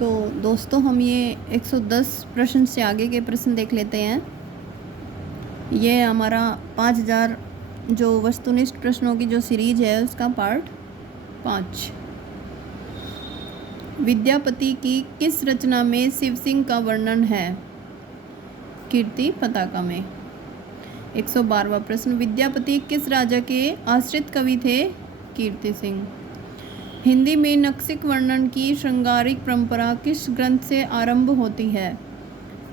तो दोस्तों हम ये 110 प्रश्न से आगे के प्रश्न देख लेते हैं। ये हमारा 5000 जो वस्तुनिष्ठ प्रश्नों की जो सीरीज है उसका पार्ट 5। विद्यापति की किस रचना में शिव सिंह का वर्णन है? कीर्ति पताका में। 112वां प्रश्न, विद्यापति किस राजा के आश्रित कवि थे? कीर्ति सिंह। हिंदी में नक्सिक वर्णन की श्रृंगारिक परंपरा किस ग्रंथ से आरंभ होती है?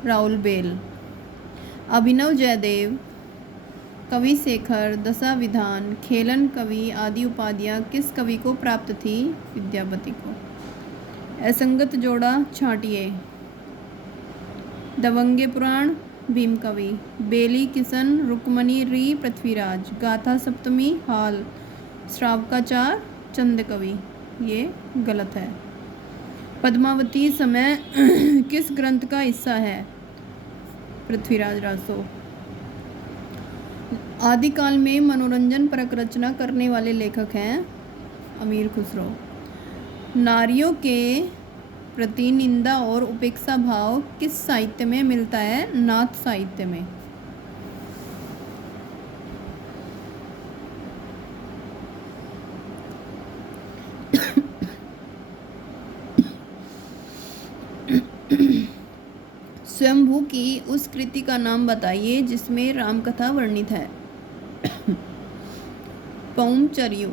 राउल बेल। अभिनव जयदेव, कवि शेखर, दशाविधान, खेलन कवि आदि उपाधियां किस कवि को प्राप्त थी? विद्यापति को। असंगत जोड़ा छांटिए। दबंगे पुराण भीम कवि। बेली किशन, रुक्मणी री पृथ्वीराज। गाथा सप्तमी हाल। श्रावकाचार चंद कवि। ये गलत है। पद्मावती समय किस ग्रंथ का हिस्सा है? पृथ्वीराज रासो। आदिकाल में मनोरंजन परक रचना करने वाले लेखक हैं अमीर खुसरो। नारियों के प्रति निंदा और उपेक्षा भाव किस साहित्य में मिलता है? नाथ साहित्य में। स्वयंभू की उस कृति का नाम बताइए जिसमें रामकथा वर्णित है। पौमचर्यु।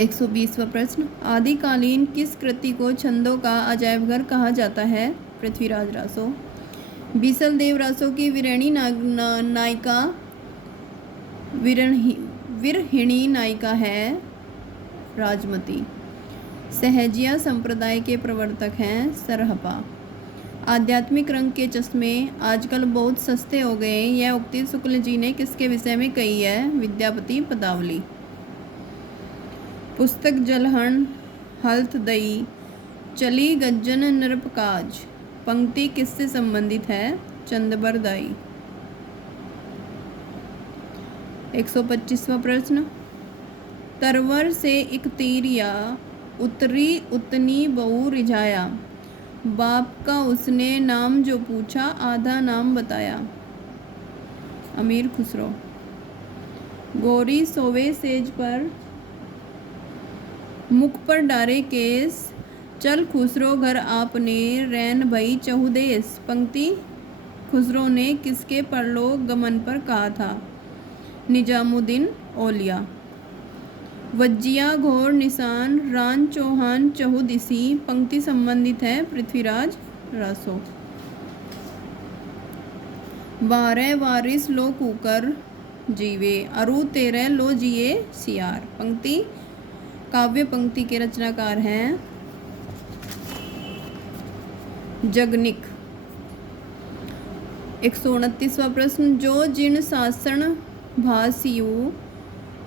120वां प्रश्न, आदिकालीन किस कृति को छंदों का अजायबघर कहा जाता है? पृथ्वीराज रासो। बीसल देव रासो की विरहिणी नायिका विरहिणी नायिका है राजमती। सहजिया संप्रदाय के प्रवर्तक हैं सरहपा। आध्यात्मिक रंग के चश्मे आजकल बहुत सस्ते हो गए, यह उक्ति शुक्ल जी ने किसके विषय में कही है? विद्यापति पदावली। पुस्तक जलहन हल्थ दई चली गज्जन नृपकाज पंक्ति किससे संबंधित है? चंदबरदाई। 125वां प्रश्न, तरवर से एक तीरिया उतरी उतनी बहू रिझाया, बाप का उसने नाम जो पूछा आधा नाम बताया। अमीर खुसरो। गोरी सोवे सेज पर मुख पर डारे केस, चल खुसरो घर आपने रैन भई चहुदेस पंक्ति खुसरो ने किसके परलोक गमन पर कहा था? निजामुद्दीन औलिया। वज्जिया घोर निशान रान चौहान चहुदिसी पंक्ति संबंधित है पृथ्वीराज रासो। 12 वारिस लो कूकर जीवे अरु 13 लो जिए सियार पंक्ति काव्य पंक्ति के रचनाकार हैं जगनिक। 129वां प्रश्न, जो जिन शासन भासियु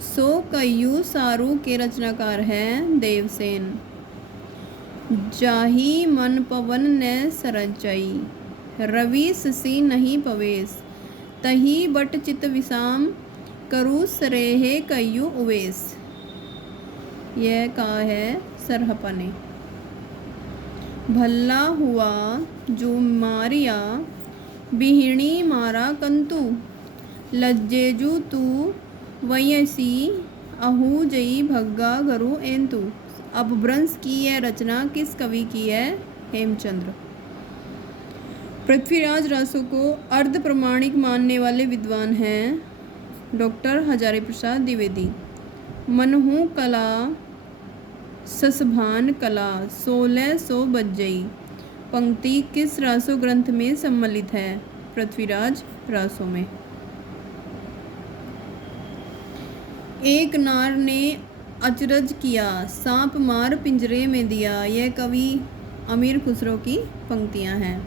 सो कयु सारू के रचनाकार हैं देवसेन। जाही मन पवन ने सरचई रवि शशि नहीं पवेश, तही बट चित विषाम करु सरेहे कयु उवेश। यह कहा है सरहपा ने। भल्ला हुआ जो मारिया बिहिणी मारा कंतु, लज्जेजु तू वयसी अहू जई भग्गा घरु एंतु। अपभ्रंश की यह रचना किस कवि की है? हेमचंद्र। पृथ्वीराज रासो को अर्ध प्रमाणिक मानने वाले विद्वान हैं डॉक्टर हजारी प्रसाद द्विवेदी। मनहु कला ससभान कला 1600 बज्जई पंक्ति किस रासो ग्रंथ में सम्मिलित है? पृथ्वीराज रासो में। एक नार ने अचरज किया, सांप मार पिंजरे में दिया। यह कवि अमीर खुसरो की पंक्तियां हैं।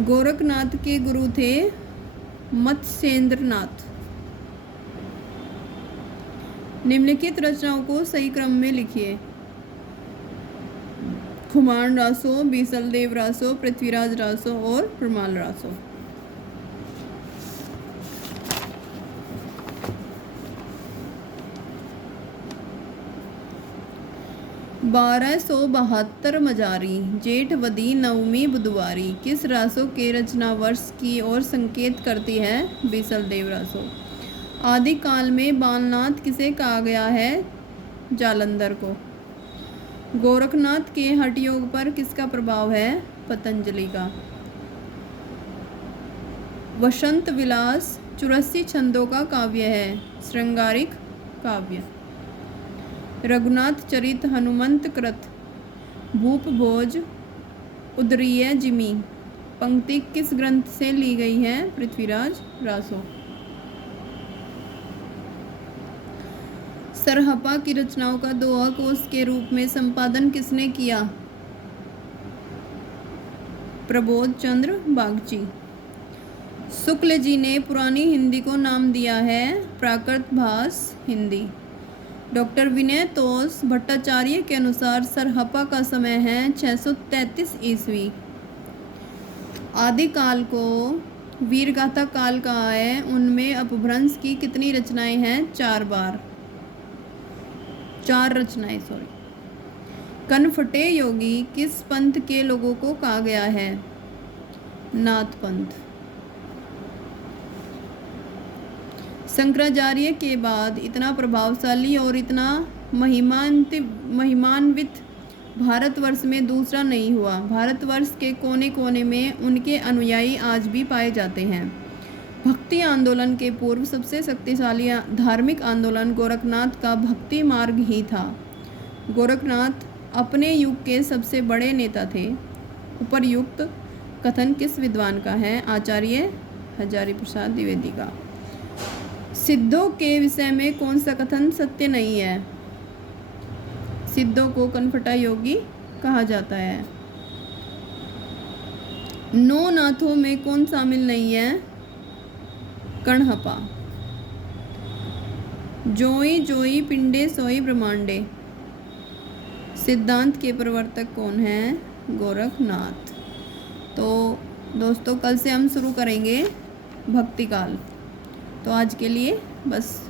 गोरखनाथ के गुरु थे मत्स्येंद्रनाथ। निम्नलिखित रचनाओं को सही क्रम में लिखिए। खुमान रासो, बीसल देव रासो, पृथ्वीराज रासो और परमाल रासो। 1272 मजारी जेठ वदी नवमी बुधवारी किस रासो के रचना वर्ष की ओर संकेत करती है? बीसलदेव रासो। आदि काल में बालनाथ किसे कहा गया है? जालंधर को। गोरखनाथ के हठ योग पर किसका प्रभाव है? पतंजलि का। वसंत विलास 84 छंदों का काव्य है, श्रृंगारिक काव्य। रघुनाथ चरित हनुमंत कृत भूप भोज उदरीय जिमी पंक्ति किस ग्रंथ से ली गई है? पृथ्वीराज रासो। सरहपा की रचनाओं का दोहा कोश के रूप में संपादन किसने किया? प्रबोध चंद्र बागची। शुक्ल जी ने पुरानी हिंदी को नाम दिया है प्राकृत भाष हिंदी। डॉक्टर विनय तोष भट्टाचार्य के अनुसार सरहपा का समय है 633 ईस्वी। आदिकाल को वीरगाथा काल कहा है। उनमें अपभ्रंश की कितनी रचनाएं हैं? 4 रचनाएं। कनफटे योगी किस पंथ के लोगों को कहा गया है? नाथ पंथ। शंकराचार्य के बाद इतना प्रभावशाली और इतना महिमान्वित भारतवर्ष में दूसरा नहीं हुआ। भारतवर्ष के कोने कोने में उनके अनुयायी आज भी पाए जाते हैं। भक्ति आंदोलन के पूर्व सबसे शक्तिशाली धार्मिक आंदोलन गोरखनाथ का भक्ति मार्ग ही था। गोरखनाथ अपने युग के सबसे बड़े नेता थे। उपर्युक्त कथन किस विद्वान का है? आचार्य हजारी प्रसाद द्विवेदी का। सिद्धों के विषय में कौन सा कथन सत्य नहीं है? सिद्धों को कनफटा योगी कहा जाता है। 9 नाथों में कौन शामिल नहीं है? कणहपा। जोई जोई पिंडे सोई ब्रह्मांडे सिद्धांत के प्रवर्तक कौन है? गोरखनाथ। तो दोस्तों कल से हम शुरू करेंगे भक्ति काल। तो आज के लिए बस